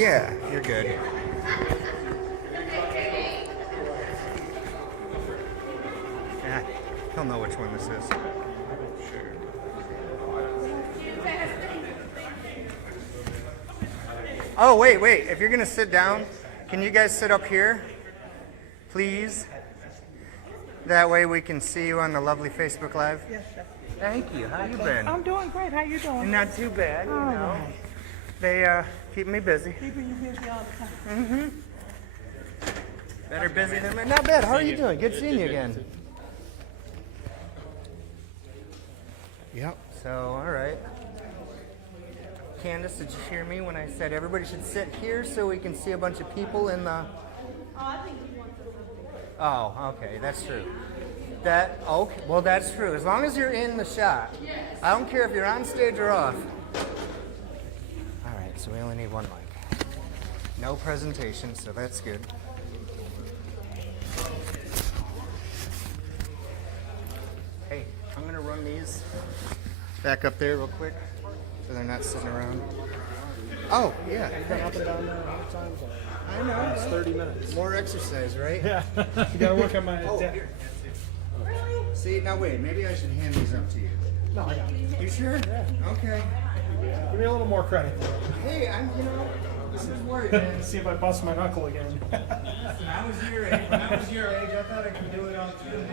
Yeah, you're good. Yeah, he'll know which one this is. Sure. Oh, wait. If you're going to sit down, can you guys sit up here? Please. That way we can see you on the lovely Facebook Live. Yes, sir. Thank you. How you been? I'm doing great. How you doing? Not too bad, you know. Right. They keep me busy. Keeping you busy all the time. Better busy than me. Not bad. How are you doing? Good seeing you again. Yep. So, all right. Candace, did you hear me when I said everybody should sit here so we can see a bunch of people in the... Oh, okay. That's true. Okay. Well, that's true. As long as you're in the shot. I don't care if you're on stage or off. All right. So we only need one mic. No presentation, so that's good. Hey, I'm going to run these back up there real quick so they're not sitting around. Oh, yeah. I've been up and down there 100 times. I know. It's 30 minutes. More exercise, right? Yeah. You gotta work on my. Here. See, now wait, maybe I should hand these up to you. No, I got it. You sure? Yeah. Okay. Give me a little more credit. Hey, this is worried, man. See if I bust my knuckle again. When I was your age, I thought I could do it all too.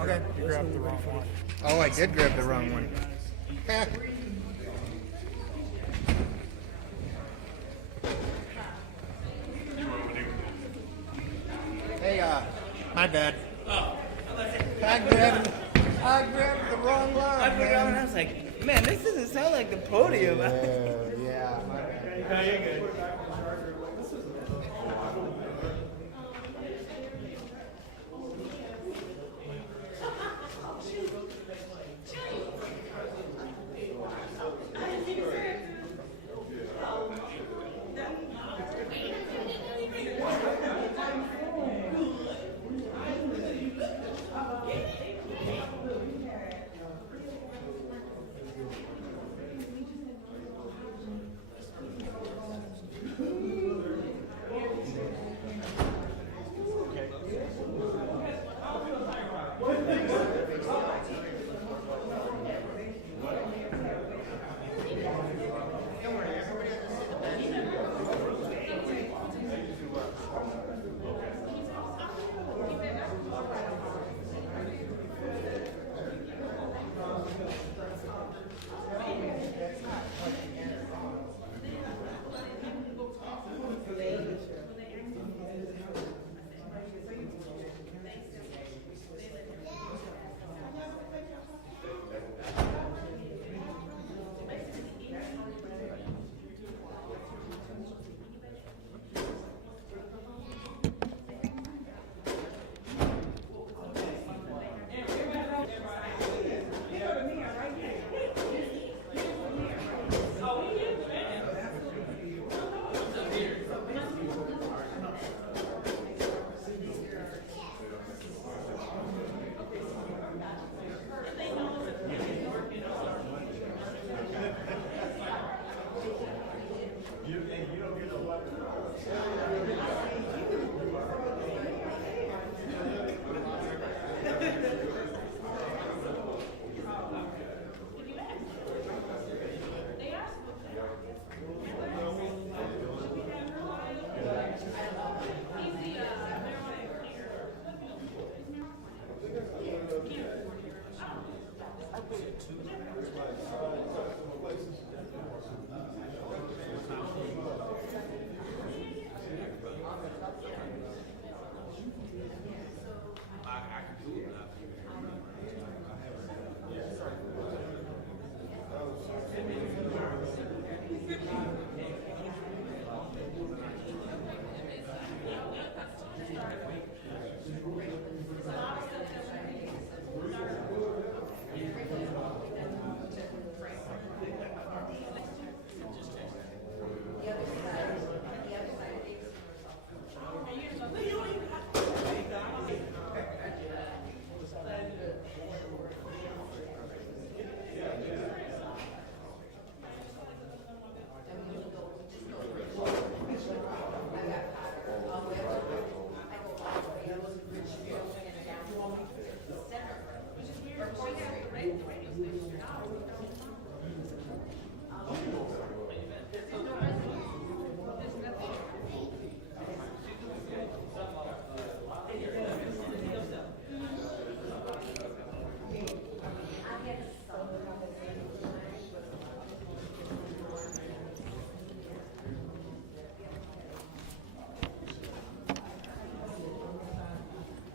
Okay. You grabbed the wrong one. Oh, I did grab the wrong one. Hey, my bad. I grabbed the wrong line. I forgot and I was like, man, this doesn't sound like the podium. Yeah. Yeah, you're good.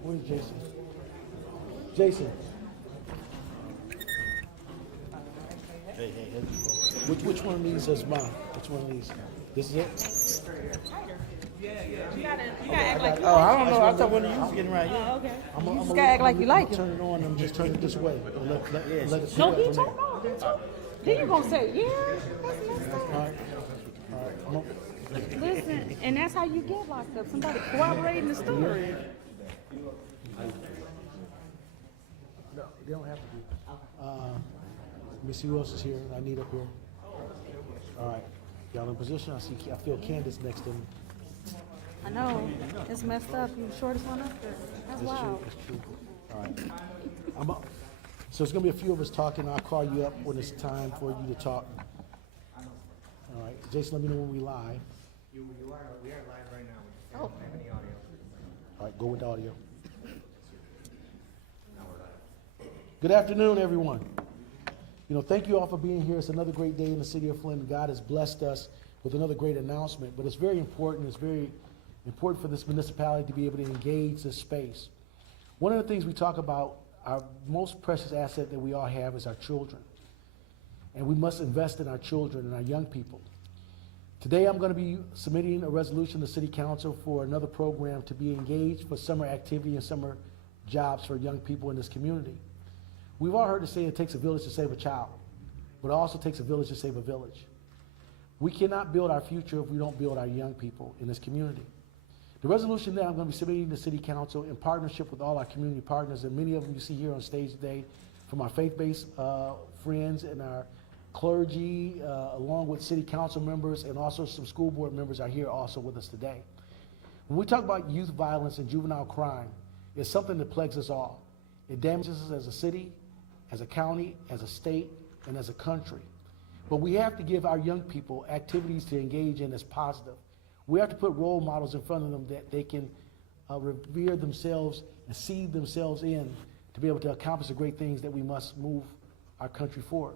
Where's Jason? Jason. Hey. Which one of these is mine? Which one of these? This is it? You gotta act like you Oh, like I it. don't know. I thought one of you was getting right here. Oh, okay. I'm just gotta act like you like it. Turn it on and just turn it this way. And let it No, pick he up told from there. no, he told. Then you gonna say, yeah, that's messed up. All right. Come on. Listen, and that's how you get locked up. Somebody corroborating the story. No, they don't have to be. Let me see who else is here. I need up here. All right. Y'all in position? I feel Candace next to me. I know. It's messed up. You the shortest one up there. That's wild. That's true. All right. I'm up. So it's gonna be a few of us talking. I'll call you up when it's time for you to talk. All right. Jason, let me know when we live. We are live right now. We Oh. don't have any audio. All right, go with the audio. Good afternoon, everyone. Thank you all for being here. It's another great day in the city of Flint. God has blessed us with another great announcement, but it's very important. It's very important for this municipality to be able to engage this space. One of the things we talk about, our most precious asset that we all have is our children. And we must invest in our children and our young people. Today I'm going to be submitting a resolution to City Council for another program to be engaged for summer activity and summer jobs for young people in this community. We've all heard it say it takes a village to save a child, but it also takes a village to save a village. We cannot build our future if we don't build our young people in this community. The resolution that I'm going to be submitting to City Council in partnership with all our community partners, and many of them you see here on stage today, from our faith-based friends and our clergy, along with City Council members and also some school board members are here also with us today. When we talk about youth violence and juvenile crime, it's something that plagues us all. It damages us as a city, as a county, as a state, and as a country. But we have to give our young people activities to engage in that's positive. We have to put role models in front of them that they can revere themselves and see themselves in to be able to accomplish the great things that we must move our country forward.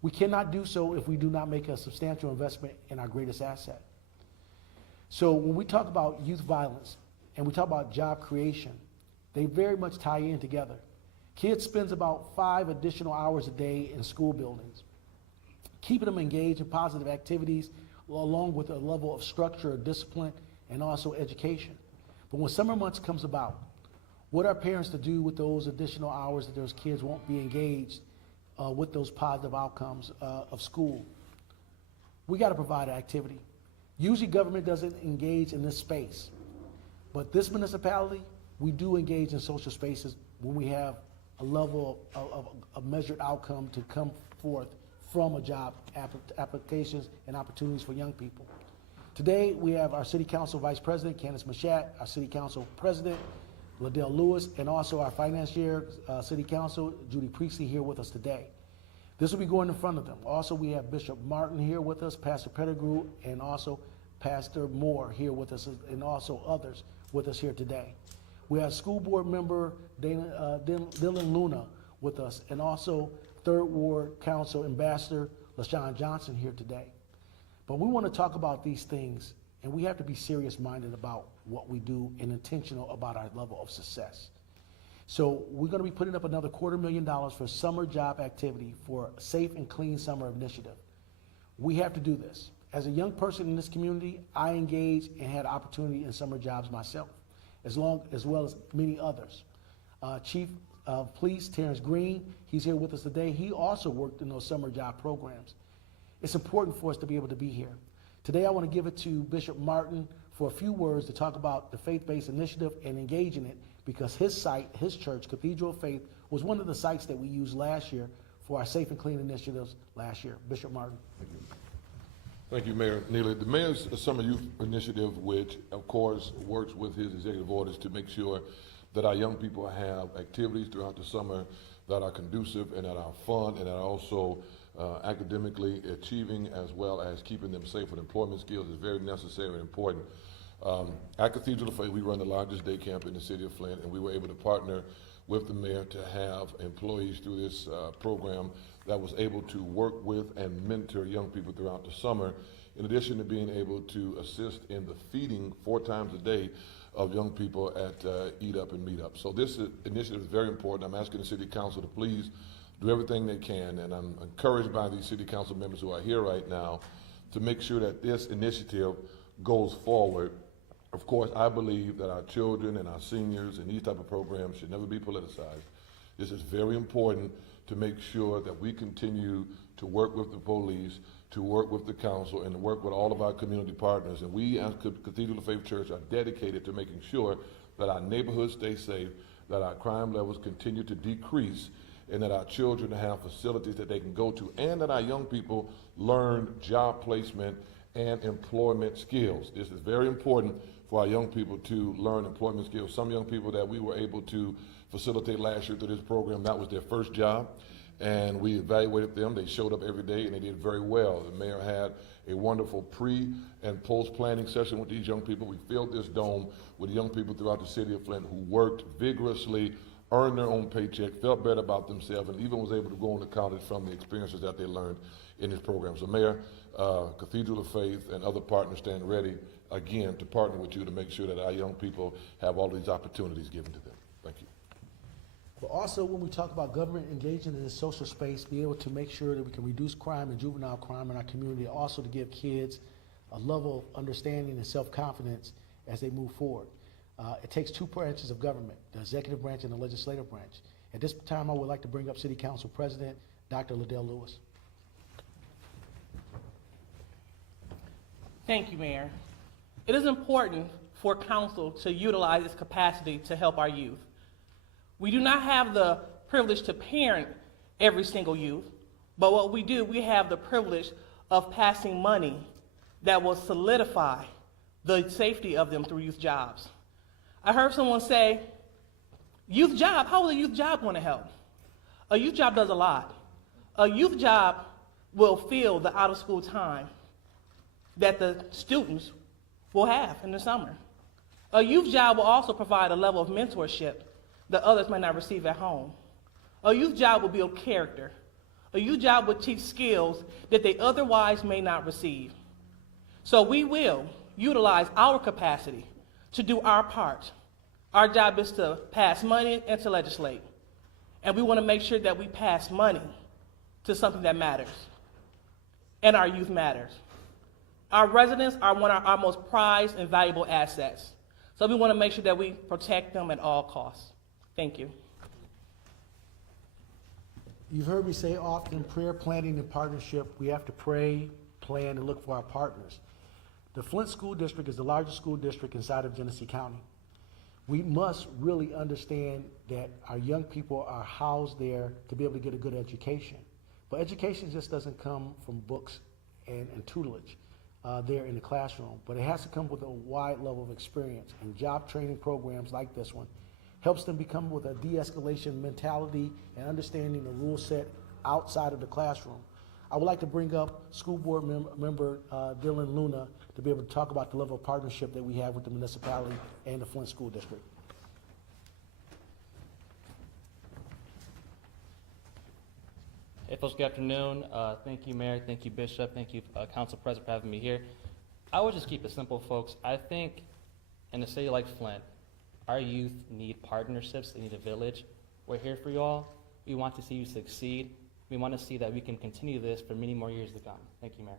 We cannot do so if we do not make a substantial investment in our greatest asset. So when we talk about youth violence and we talk about job creation, they very much tie in together. Kids spends about 5 additional hours a day in school buildings. Keeping them engaged in positive activities along with a level of structure, discipline, and also education. But when summer months comes about, what are parents to do with those additional hours that those kids won't be engaged with those positive outcomes of school? We got to provide activity. Usually government doesn't engage in this space, but this municipality, we do engage in social spaces when we have a level of measured outcome to come forth from a job applications and opportunities for young people. Today, we have our City Council Vice President, Candace Mashat, our City Council President, Liddell Lewis, and also our Finance Chair, City Council, Judy Priestley, here with us today. This will be going in front of them. Also, we have Bishop Martin here with us, Pastor Pettigrew, and also Pastor Moore here with us, and also others with us here today. We have School Board Member Dylan Luna with us, and also Third Ward Council Ambassador LaShawn Johnson here today. But we want to talk about these things, and we have to be serious-minded about what we do and intentional about our level of success. So we're going to be putting up another $250,000 for summer job activity for a safe and clean summer initiative. We have to do this. As a young person in this community, I engaged and had opportunity in summer jobs myself, as well as many others. Chief of Police Terrence Green, he's here with us today. He also worked in those summer job programs. It's important for us to be able to be here. Today I want to give it to Bishop Martin for a few words to talk about the faith-based initiative and engage in it, because his site, his church, Cathedral of Faith, was one of the sites that we used last year for our Safe and Clean initiatives last year. Bishop Martin. Thank you, Mayor Neeley. The Mayor's Summer Youth Initiative, which of course works with his executive orders to make sure that our young people have activities throughout the summer that are conducive and that are fun and that are also academically achieving, as well as keeping them safe with employment skills, is very necessary and important. At Cathedral of Faith, we run the largest day camp in the city of Flint, and we were able to partner with the mayor to have employees through this program that was able to work with and mentor young people throughout the summer in addition to being able to assist in the feeding 4 times a day of young people at Eat Up and Meet Up. So this initiative is very important. I'm asking the City Council to please do everything they can, and I'm encouraged by these City Council members who are here right now to make sure that this initiative goes forward. Of course, I believe that our children and our seniors and these type of programs should never be politicized. This is very important to make sure that we continue to work with the police, to work with the council, and to work with all of our community partners. And we as Cathedral of Faith Church are dedicated to making sure that our neighborhoods stay safe, that our crime levels continue to decrease, and that our children have facilities that they can go to, and that our young people learn job placement and employment skills. This is very important for our young people to learn employment skills. Some young people that we were able to facilitate last year through this program, that was their first job, and we evaluated them. They showed up every day and they did very well. The mayor had a wonderful pre and post planning session with these young people. We filled this dome with young people throughout the city of Flint who worked vigorously, earned their own paycheck, felt better about themselves, and even was able to go on to college from the experiences that they learned in this program. So Mayor, Cathedral of Faith and other partners stand ready again to partner with you to make sure that our young people have all these opportunities given to them. Thank you. But also, when we talk about government engaging in the social space, be able to make sure that we can reduce crime and juvenile crime in our community, also to give kids a level of understanding and self-confidence as they move forward. It takes 2 branches of government, the executive branch and the legislative branch. At this time, I would like to bring up City Council President, Dr. Liddell Lewis. Thank you, Mayor. It is important for council to utilize its capacity to help our youth. We do not have the privilege to parent every single youth, but what we do, we have the privilege of passing money that will solidify the safety of them through youth jobs. I heard someone say, youth job, how is a youth job going to help? A youth job does a lot. A youth job will fill the out of school time that the students will have in the summer. A youth job will also provide a level of mentorship that others might not receive at home. A youth job will build character. A youth job will teach skills that they otherwise may not receive. So we will utilize our capacity to do our part. Our job is to pass money and to legislate. And we want to make sure that we pass money to something that matters. And our youth matters. Our residents are one of our most prized and valuable assets. So we want to make sure that we protect them at all costs. Thank you. You've heard me say often, prayer, planning, and partnership. We have to pray, plan, and look for our partners. The Flint School District is the largest school district inside of Genesee County. We must really understand that our young people are housed there to be able to get a good education. But education just doesn't come from books and tutelage there in the classroom, but it has to come with a wide level of experience, and job training programs like this one helps them become with a de-escalation mentality and understanding the rule set outside of the classroom. I would like to bring up school board member Dylan Luna to be able to talk about the level of partnership that we have with the municipality and the Flint School District. Hey folks, good afternoon. Thank you, Mayor. Thank you, Bishop. Thank you, Council President, for having me here. I would just keep it simple, folks. I think in a city like Flint, our youth need partnerships. They need a village. We're here for you all. We want to see you succeed. We want to see that we can continue this for many more years to come. Thank you, Mayor.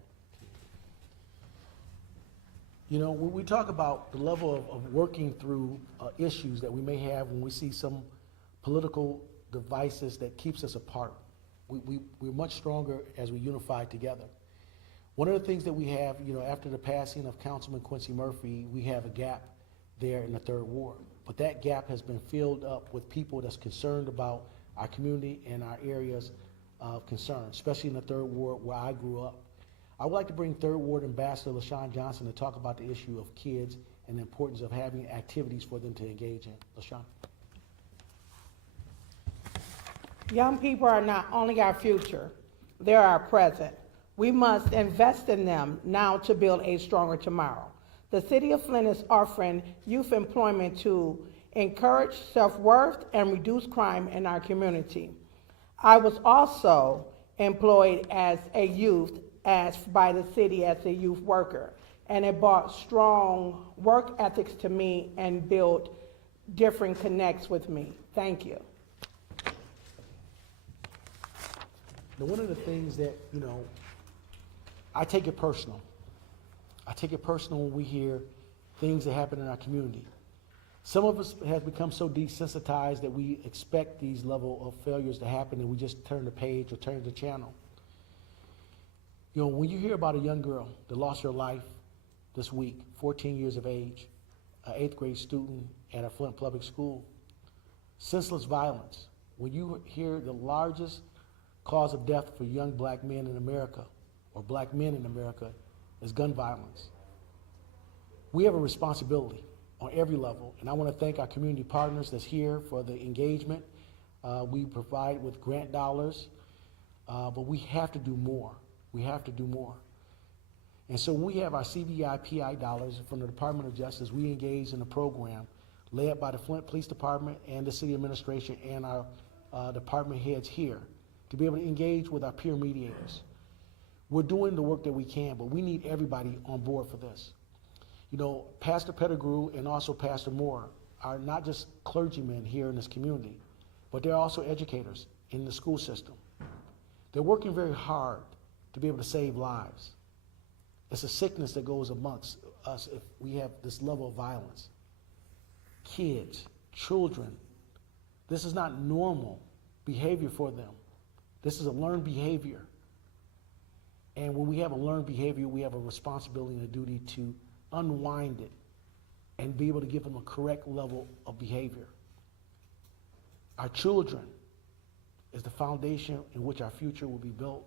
You know, when we talk about the level of working through issues that we may have when we see some political devices that keeps us apart, we're much stronger as we unify together. One of the things that we have, you know, after the passing of Councilman Quincy Murphy, we have a gap there in the 3rd Ward. But that gap has been filled up with people that's concerned about our community and our areas of concern, especially in the 3rd Ward where I grew up. I would like to bring 3rd Ward Ambassador LaShawn Johnson to talk about the issue of kids and the importance of having activities for them to engage in. LaShawn. Young people are not only our future, they're our present. We must invest in them now to build a stronger tomorrow. The City of Flint is offering youth employment to encourage self-worth and reduce crime in our community. I was also employed as a youth as by the city as a youth worker. And it brought strong work ethics to me and built different connects with me. Thank you. Now, one of the things that, you know, I take it personal. I take it personal when we hear things that happen in our community. Some of us have become so desensitized that we expect these level of failures to happen and we just turn the page or turn the channel. You know, when you hear about a young girl that lost her life this week, 14 years of age, an 8th grade student at a Flint public school, senseless violence. When you hear the largest cause of death for young black men in America, or black men in America, is gun violence. We have a responsibility on every level, and I want to thank our community partners that's here for the engagement. We provide with grant dollars, but we have to do more. We have to do more. And so when we have our CBI PI dollars from the Department of Justice, we engage in a program led by the Flint Police Department and the city administration and our department heads here to be able to engage with our peer mediators. We're doing the work that we can, but we need everybody on board for this. You know, Pastor Pettigrew and also Pastor Moore are not just clergymen here in this community, but they're also educators in the school system. They're working very hard to be able to save lives. It's a sickness that goes amongst us if we have this level of violence. Kids, children, this is not normal behavior for them. This is a learned behavior. And when we have a learned behavior, we have a responsibility and a duty to unwind it and be able to give them a correct level of behavior. Our children is the foundation in which our future will be built.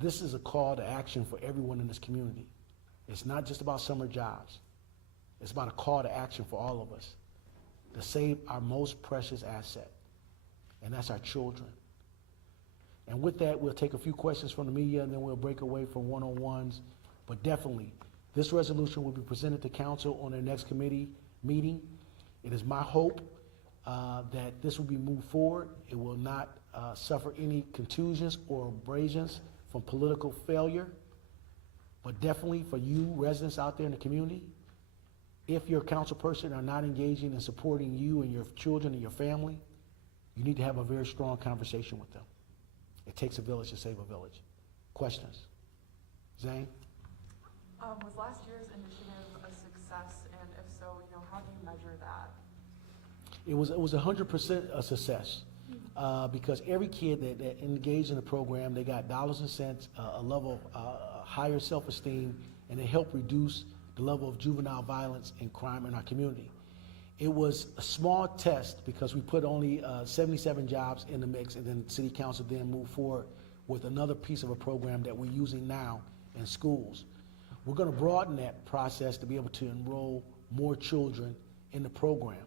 This is a call to action for everyone in this community. It's not just about summer jobs. It's about a call to action for all of us to save our most precious asset, and that's our children. And with that, we'll take a few questions from the media, and then we'll break away from one-on-ones. But definitely, this resolution will be presented to council on their next committee meeting. It is my hope that this will be moved forward. It will not suffer any contusions or abrasions from political failure. But definitely for you residents out there in the community, if your council person are not engaging and supporting you and your children and your family, you need to have a very strong conversation with them. It takes a village to save a village. Questions? Zane? Was last year's initiative a success, and if so, how do you measure that? It was 100% a success because every kid that engaged in the program, they got dollars and cents, a level of higher self-esteem, and it helped reduce the level of juvenile violence and crime in our community. It was a small test because we put only 77 jobs in the mix, and then City Council then moved forward with another piece of a program that we're using now in schools. We're going to broaden that process to be able to enroll more children in the program.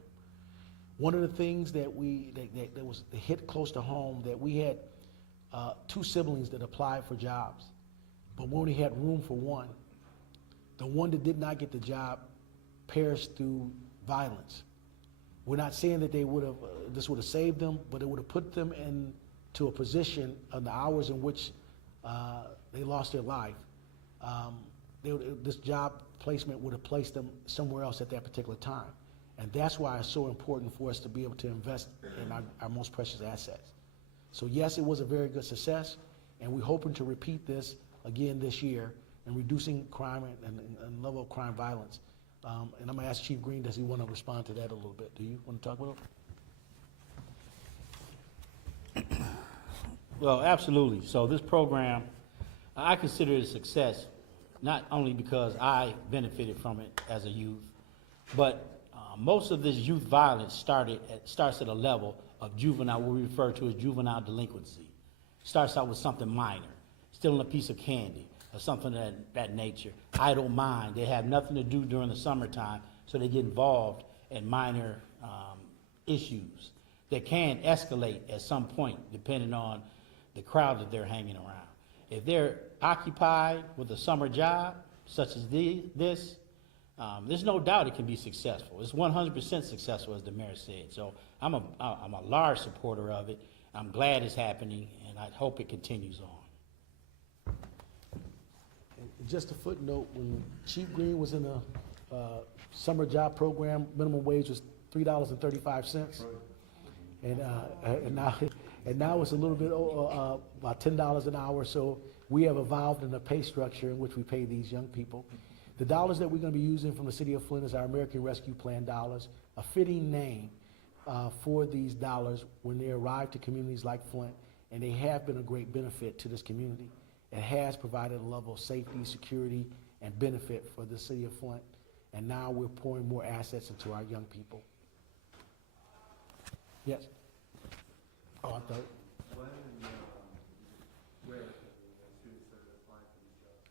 One of the things that was hit close to home, that we had 2 siblings that applied for jobs, but we only had room for one. The one that did not get the job perished through violence. We're not saying that they would have, this would have saved them, but it would have put them into a position of the hours in which they lost their life. This job placement would have placed them somewhere else at that particular time. And that's why it's so important for us to be able to invest in our most precious assets. So yes, it was a very good success, and we're hoping to repeat this again this year in reducing crime and level of crime violence. And I'm gonna ask Chief Green, does he want to respond to that a little bit? Do you want to talk about it? Well, absolutely. So this program, I consider it a success, not only because I benefited from it as a youth, but most of this youth violence starts at a level of juvenile, what we refer to as juvenile delinquency. Starts out with something minor, stealing a piece of candy or something of that nature. Idle mind. They have nothing to do during the summertime, so they get involved in minor issues that can escalate at some point depending on the crowd that they're hanging around. If they're occupied with a summer job, such as this, there's no doubt it can be successful. It's 100% successful, as the mayor said. So I'm a large supporter of it. I'm glad it's happening, and I hope it continues on. just a footnote, when Chief Green was in a summer job program, minimum wage was $3.35. And now it's a little bit, about $10 an hour. So we have evolved in a pay structure in which we pay these young people. The dollars that we're gonna be using from the city of Flint is our American Rescue Plan dollars, a fitting name for these dollars when they arrive to communities like Flint, and they have been a great benefit to this community. It has provided a level of safety, security, and benefit for the city of Flint, and now we're pouring more assets into our young people. Yes? Oh, I thought. When and where can the students that are applying for these jobs?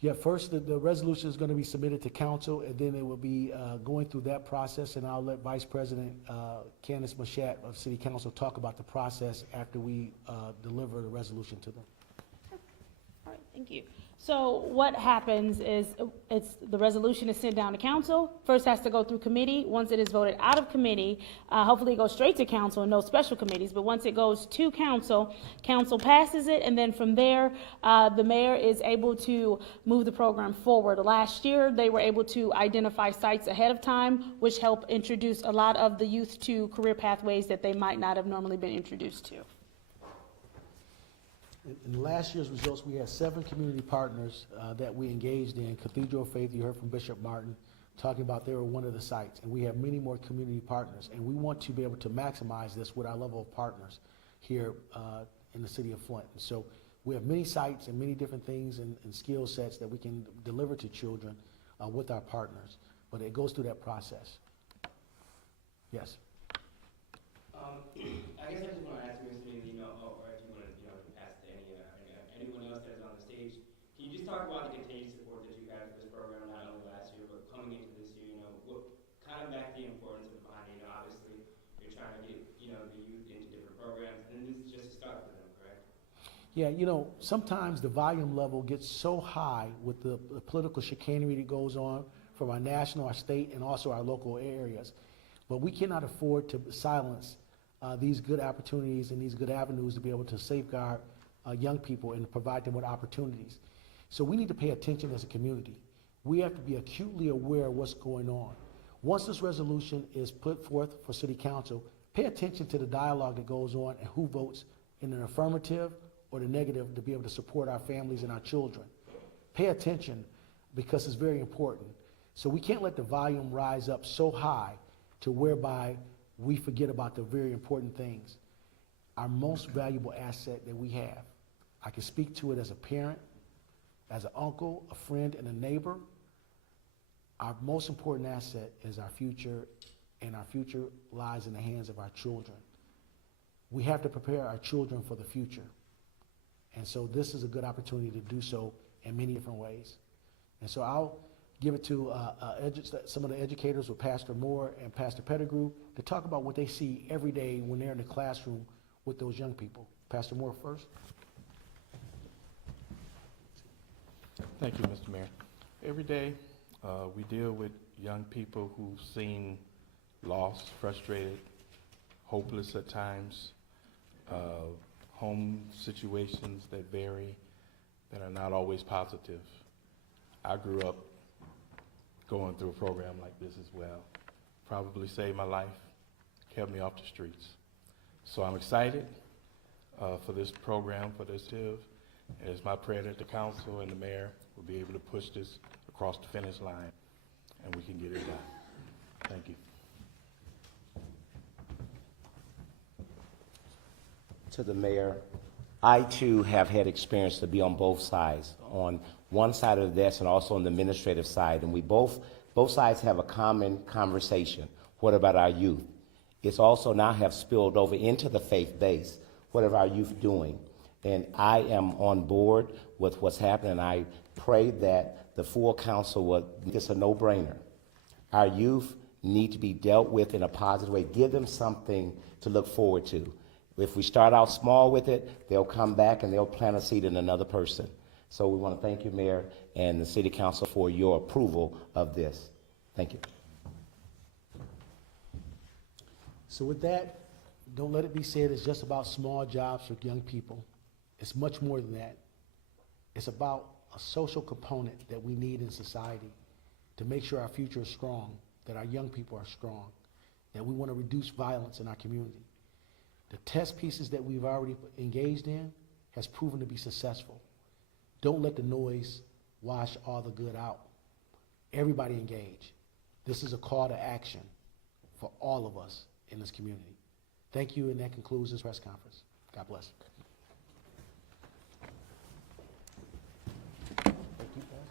Yeah, first, the resolution is going to be submitted to council, and then it will be going through that process, and I'll let Vice President Candace Mashat of City Council talk about the process after we deliver the resolution to them. All right, thank you. So what happens is the resolution is sent down to council. First has to go through committee. Once it is voted out of committee, hopefully it goes straight to council and no special committees. But once it goes to council, council passes it, and then from there, the mayor is able to move the program forward. Last year, they were able to identify sites ahead of time, which helped introduce a lot of the youth to career pathways that they might not have normally been introduced to. In last year's results, we had 7 community partners that we engaged in. Cathedral of Faith, you heard from Bishop Martin, talking about they were one of the sites. And we have many more community partners. And we want to be able to maximize this with our level of partners here in the city of Flint. And so we have many sites and many different things and skill sets that we can deliver to children with our partners. But it goes through that process. Yes? I guess I just want to ask you, Mr. Neeley, or if you want to, ask anyone else that is on the stage, can you just talk about the continued support that you had for this program, not only last year, but coming into this year, what kind of back the importance of behind it? Obviously, you're trying to get, the youth into different programs, and this is just a start for them, correct? Yeah, sometimes the volume level gets so high with the political chicanery that goes on from our national, our state, and also our local areas. But we cannot afford to silence these good opportunities and these good avenues to be able to safeguard young people and provide them with opportunities. So we need to pay attention as a community. We have to be acutely aware of what's going on. Once this resolution is put forth for City Council, pay attention to the dialogue that goes on and who votes in an affirmative or the negative to be able to support our families and our children. Pay attention because it's very important. So we can't let the volume rise up so high to whereby we forget about the very important things. Our most valuable asset that we have, I can speak to it as a parent, as an uncle, a friend, and a neighbor. Our most important asset is our future, and our future lies in the hands of our children. We have to prepare our children for the future. And so this is a good opportunity to do so in many different ways. And so I'll give it to some of the educators with Pastor Moore and Pastor Pettigrew to talk about what they see every day when they're in the classroom with those young people. Pastor Moore first. Thank you, Mr. Mayor. Every day we deal with young people who seem lost, frustrated, hopeless at times, home situations that vary, that are not always positive. I grew up going through a program like this as well. Probably saved my life, kept me off the streets. So I'm excited for this program, for this initiative. And it's my prayer that the council and the mayor will be able to push this across the finish line and we can get it done. Thank you. To the mayor, I too have had experience to be on both sides, on one side of the desk and also on the administrative side, and we both sides have a common conversation. What about our youth? It's also now have spilled over into the faith base. What are our youth doing? And I am on board with what's happening. I pray that the full council will, it's a no-brainer. Our youth need to be dealt with in a positive way. Give them something to look forward to. If we start out small with it, they'll come back and they'll plant a seed in another person. So we want to thank you, Mayor, and the City Council for your approval of this. Thank you. So with that, don't let it be said it's just about small jobs for young people. It's much more than that. It's about a social component that we need in society to make sure our future is strong, that our young people are strong, that we want to reduce violence in our community. The test pieces that we've already engaged in has proven to be successful. Don't let the noise wash all the good out. Everybody engage. This is a call to action for all of us in this community. Thank you, and that concludes this press conference. God bless. Thank you, Pastor.